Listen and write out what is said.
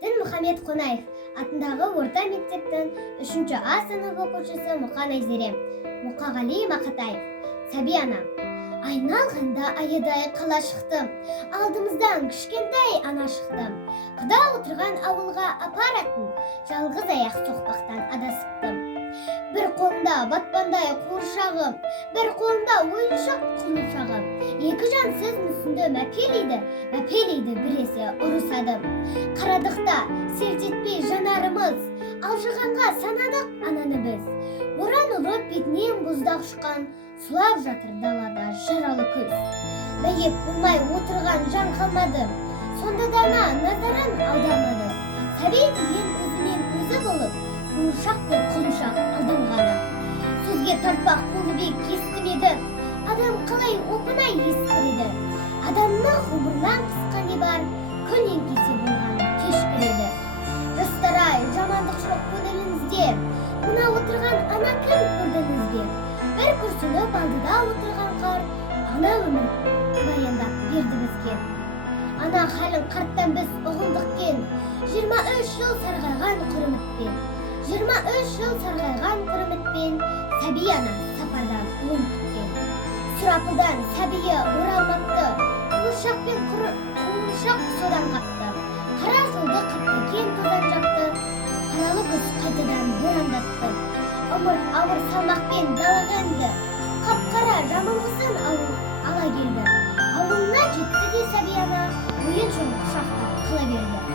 Дінмұхамед Қонаев атындағы орта мектептің 3 А сынып оқушысы Мұқан Айзере. Мұқағали Мақатаев. Сәби ана. Айналғанда аядай қала шықтым. Алдымыздан кішкентай ана шықты. Құда отырған ауылға апаратын жалғыз аяқ соқпақтан адасыптым. Бір қолында батпандай қуыршағым, бір қолында ойыншық құлыншағым. Екі жансыз мүсінді мәпелейді біресе ұрысадым. Қарадықта селт етпей жанарымыз, алжығанға санадық ананы біз. Боран ұрып бетінен бұздақ ұшқан, сұлап жатыр далада жаралы күз. Бәйеп болмай отырған жан қалмады, сонда дана назарын аудармады. Сәби деген өзінен өзі болып, құлыншақ пен құлыншақ алданғаны. Сөзге тартпақ болып естімеді, адам қалай опынай естіреді. Адамның ғұмырынан қысқа не бар, көнен кесе болған кеш көреді. Жастар-ай, жамандық жоқ көңіліңізде, мына отырған ана кім көрдіңіз бе? Бір күрсініп алдыда отырған қар, ана өмір баяндап берді бізге. Ана халін қарттан біз ұғындықпен, 23 жыл сарғайған құрметпен. 23 жыл сарғайған құрметпен, сәби ана сапардан оң күткен. Сұрапылдан сәбиі оралмапты, құлыншақ содан қапты. Қара жолды қаптакен тозан жапты, қаралы күз қайтадан борандатты. Өмір ауыр салмақпен далаға енді, қап-қара жамылғысын ала келді. Ауылына жетті де сәби ана, ойын-шоң құшақтап қыла берді.